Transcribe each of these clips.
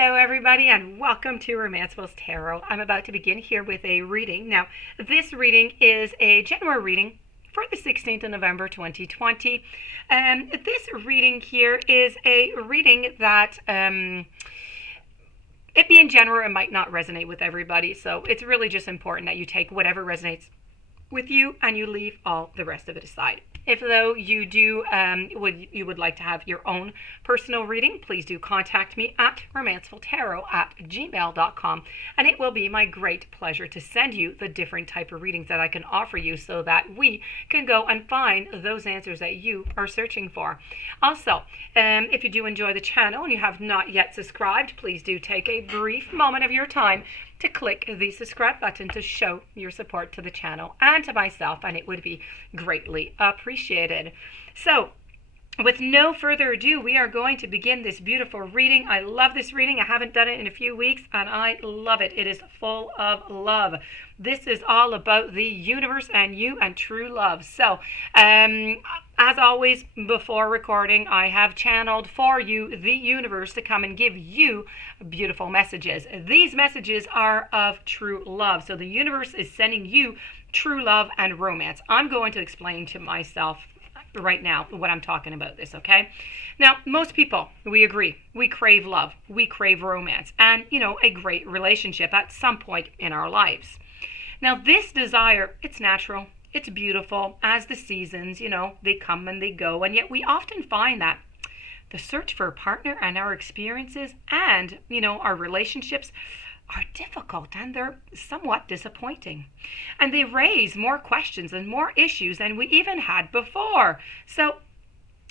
Hello everybody and welcome to Romancefull's Tarot. I'm about to begin here with a reading. Now, this reading is a general reading for the 16th of November 2020. This reading here is a reading that it being general, it might not resonate with everybody. So it's really just important that you take whatever resonates with you and you leave all the rest of it aside. If though you do would like to have your own personal reading, please do contact me at romancefulltarot@gmail.com, and it will be my great pleasure to send you the different type of readings that I can offer you so that we can go and find those answers that you are searching for. Also, if you do enjoy the channel and you have not yet subscribed, please do take a brief moment of your time to click the subscribe button to show your support to the channel and to myself, and it would be greatly appreciated. So, with no further ado, we are going to begin this beautiful reading. I love this reading. I haven't done it in a few weeks, and I love it. It is full of love. This is all about the universe and you and true love. So, as always, before recording, I have channeled for you the universe to come and give you beautiful messages. These messages are of true love. So the universe is sending you true love and romance. I'm going to explain to myself right now what I'm talking about this, okay? Now, most people, we agree, we crave love, we crave romance, and, a great relationship at some point in our lives. Now, this desire, it's natural, it's beautiful, as the seasons, they come and they go, and yet we often find that the search for a partner and our experiences and, our relationships are difficult and they're somewhat disappointing. And they raise more questions and more issues than we even had before. So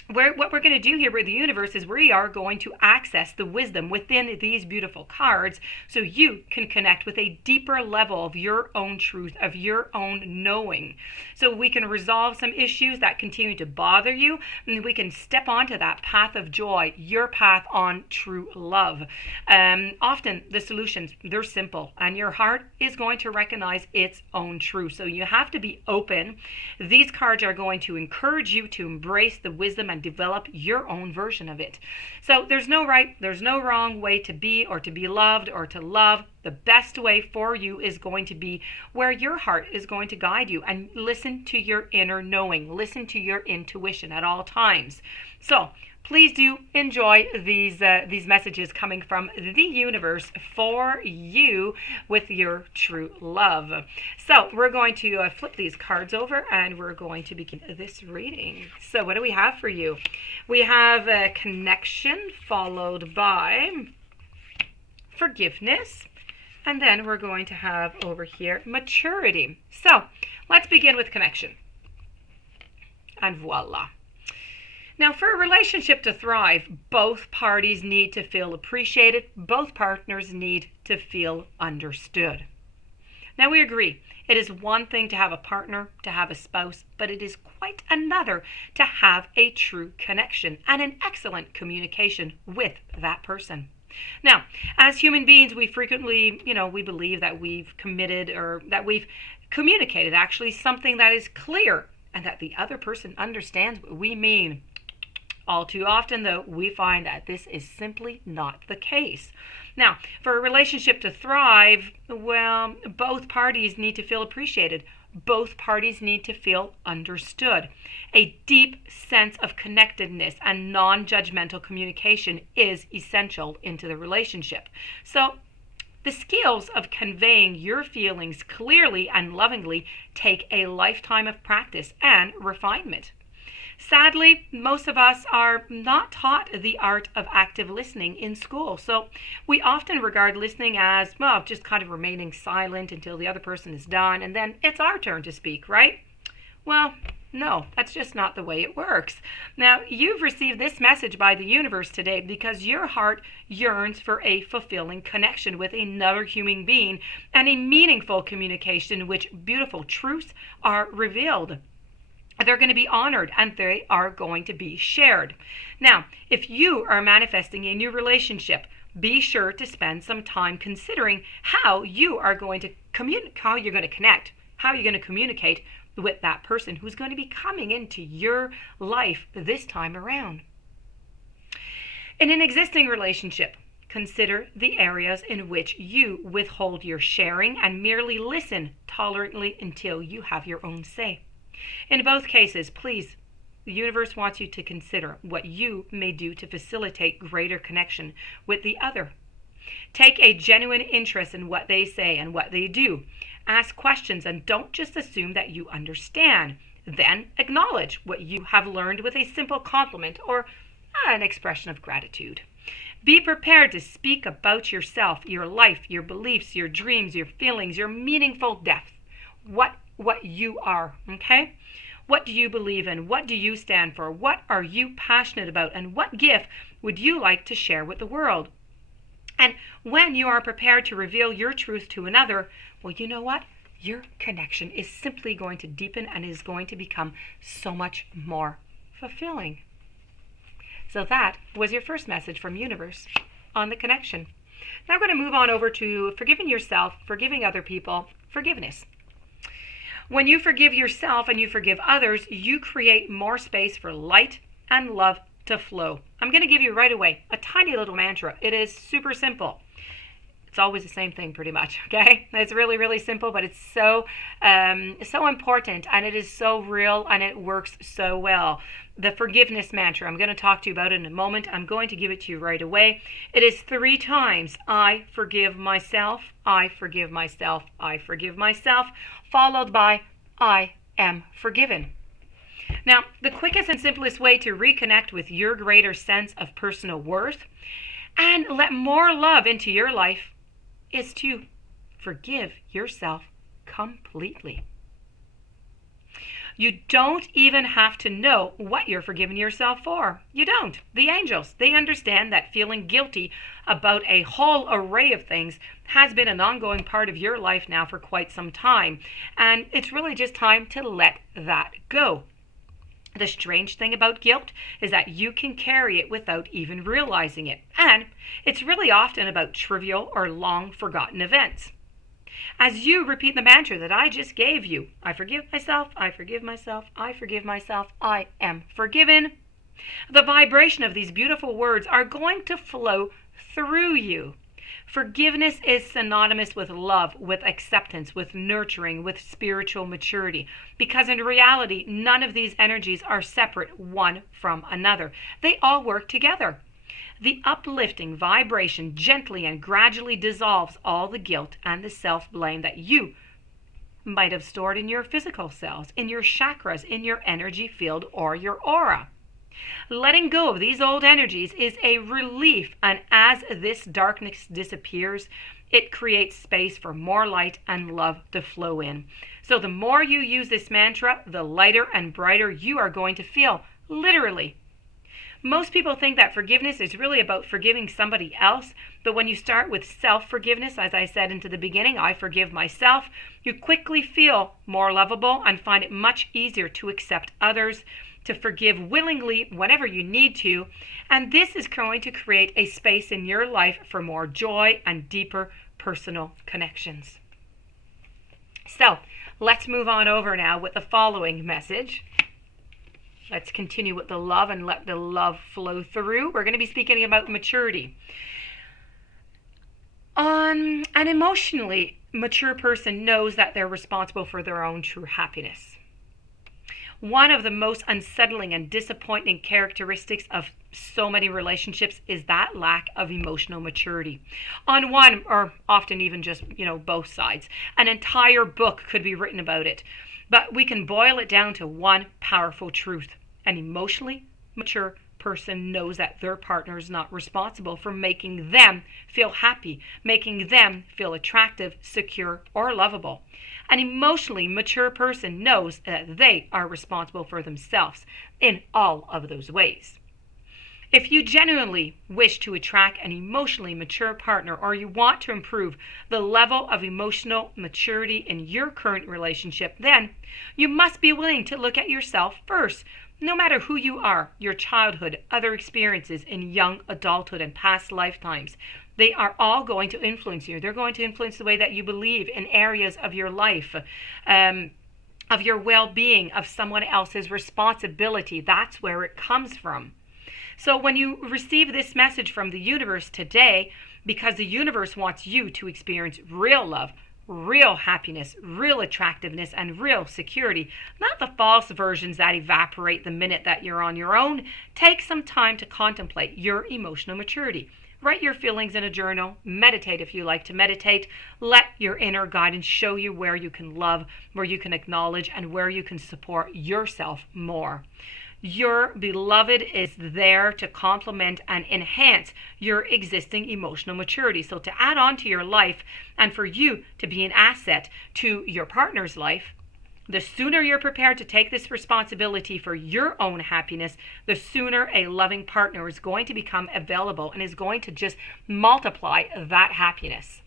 what we're going to do here with the universe is we are going to access the wisdom within these beautiful cards so you can connect with a deeper level of your own truth, of your own knowing. So we can resolve some issues that continue to bother you, and we can step onto that path of joy, your path on true love. Often the solutions, they're simple, and your heart is going to recognize its own truth. So you have to be open. These cards are going to encourage you to embrace the wisdom and develop your own version of it. So there's no right, there's no wrong way to be or to be loved or to love. The best way for you is going to be where your heart is going to guide you, and listen to your inner knowing, listen to your intuition at all times. So please do enjoy these messages coming from the universe for you with your true love. So we're going to flip these cards over and we're going to begin this reading. So what do we have for you? We have a connection followed by forgiveness. And then we're going to have over here maturity. So let's begin with connection. And voila. Now, for a relationship to thrive, both parties need to feel appreciated. Both partners need to feel understood. Now, we agree, it is one thing to have a partner, to have a spouse, but it is quite another to have a true connection and an excellent communication with that person. Now, as human beings, we frequently, we believe that we've committed or that we've communicated actually something that is clear and that the other person understands what we mean. All too often, though, we find that this is simply not the case. Now, for a relationship to thrive, well, both parties need to feel appreciated. Both parties need to feel understood. A deep sense of connectedness and non-judgmental communication is essential into the relationship. So, the skills of conveying your feelings clearly and lovingly take a lifetime of practice and refinement. Sadly, most of us are not taught the art of active listening in school. So we often regard listening as, well, just kind of remaining silent until the other person is done, and then it's our turn to speak, right? Well, no, that's just not the way it works. Now, you've received this message by the universe today because your heart yearns for a fulfilling connection with another human being and a meaningful communication in which beautiful truths are revealed. They're going to be honored and they are going to be shared. Now, if you are manifesting a new relationship, be sure to spend some time considering how you are going to how you're going to connect, how you're going to communicate with that person who's going to be coming into your life this time around. In an existing relationship, Consider the areas in which you withhold your sharing and merely listen tolerantly until you have your own say. In both cases, please, the universe wants you to consider what you may do to facilitate greater connection with the other. Take a genuine interest in what they say and what they do. Ask questions and don't just assume that you understand. Then acknowledge what you have learned with a simple compliment or an expression of gratitude. Be prepared to speak about yourself, your life, your beliefs, your dreams, your feelings, your meaningful depth. What you are, okay? What do you believe in? What do you stand for? What are you passionate about? And what gift would you like to share with the world? And when you are prepared to reveal your truth to another, well, you know what? Your connection is simply going to deepen and is going to become so much more fulfilling. So that was your first message from universe on the connection. Now I'm going to move on over to forgiving yourself, forgiving other people, forgiveness. When you forgive yourself and you forgive others, you create more space for light and love to flow. I'm going to give you right away a tiny little mantra. It is super simple. It's always the same thing pretty much, okay? It's really, really simple, but it's so important, and it is so real, and it works so well. The forgiveness mantra, I'm going to talk to you about it in a moment. I'm going to give it to you right away. It is 3 times, I forgive myself, I forgive myself, I forgive myself, followed by, I am forgiven. Now, the quickest and simplest way to reconnect with your greater sense of personal worth and let more love into your life is to forgive yourself completely. You don't even have to know what you're forgiving yourself for. You don't. The angels, they understand that feeling guilty about a whole array of things has been an ongoing part of your life now for quite some time. And it's really just time to let that go. The strange thing about guilt is that you can carry it without even realizing it. And it's really often about trivial or long forgotten events. As you repeat the mantra that I just gave you, I forgive myself, I forgive myself, I forgive myself, I am forgiven, the vibration of these beautiful words are going to flow through you. Forgiveness is synonymous with love, with acceptance, with nurturing, with spiritual maturity. Because in reality, none of these energies are separate one from another. They all work together. The uplifting vibration gently and gradually dissolves all the guilt and the self-blame that you might have stored in your physical cells, in your chakras, in your energy field, or your aura. Letting go of these old energies is a relief, and as this darkness disappears, it creates space for more light and love to flow in. So the more you use this mantra, the lighter and brighter you are going to feel, literally. Most people think that forgiveness is really about forgiving somebody else, but when you start with self-forgiveness, as I said into the beginning, I forgive myself, you quickly feel more lovable and find it much easier to accept others, to forgive willingly whenever you need to, and this is going to create a space in your life for more joy and deeper personal connections. So, let's move on over now with the following message. Let's continue with the love and let the love flow through. We're going to be speaking about maturity. An emotionally mature person knows that they're responsible for their own true happiness. One of the most unsettling and disappointing characteristics of so many relationships is that lack of emotional maturity. On one, or often even just, both sides. An entire book could be written about it. But we can boil it down to one powerful truth. An emotionally mature person knows that their partner is not responsible for making them feel happy, making them feel attractive, secure, or lovable. An emotionally mature person knows that they are responsible for themselves in all of those ways. If you genuinely wish to attract an emotionally mature partner, or you want to improve the level of emotional maturity in your current relationship, then you must be willing to look at yourself first. No matter who you are, your childhood, other experiences in young adulthood and past lifetimes, they are all going to influence you. They're going to influence the way that you believe in areas of your life, of your well-being, of someone else's responsibility. That's where it comes from. So when you receive this message from the universe today, because the universe wants you to experience real love, real happiness, real attractiveness, and real security, not the false versions that evaporate the minute that you're on your own, take some time to contemplate your emotional maturity. Write your feelings in a journal, meditate if you like to meditate, let your inner guidance show you where you can love, where you can acknowledge, and where you can support yourself more. Your beloved is there to complement and enhance your existing emotional maturity. So to add on to your life and for you to be an asset to your partner's life, the sooner you're prepared to take this responsibility for your own happiness, the sooner a loving partner is going to become available and is going to just multiply that happiness.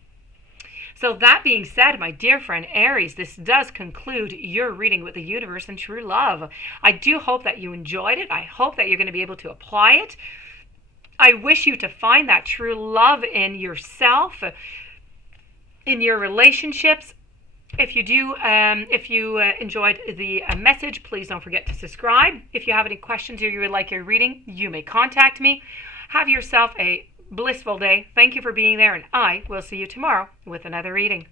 So that being said, my dear friend Aries, this does conclude your reading with the universe and true love. I do hope that you enjoyed it. I hope that you're going to be able to apply it. I wish you to find that true love in yourself, in your relationships. If you do, if you enjoyed the message, please don't forget to subscribe. If you have any questions or you would like your reading, you may contact me. Have yourself a blissful day. Thank you for being there, and I will see you tomorrow with another reading.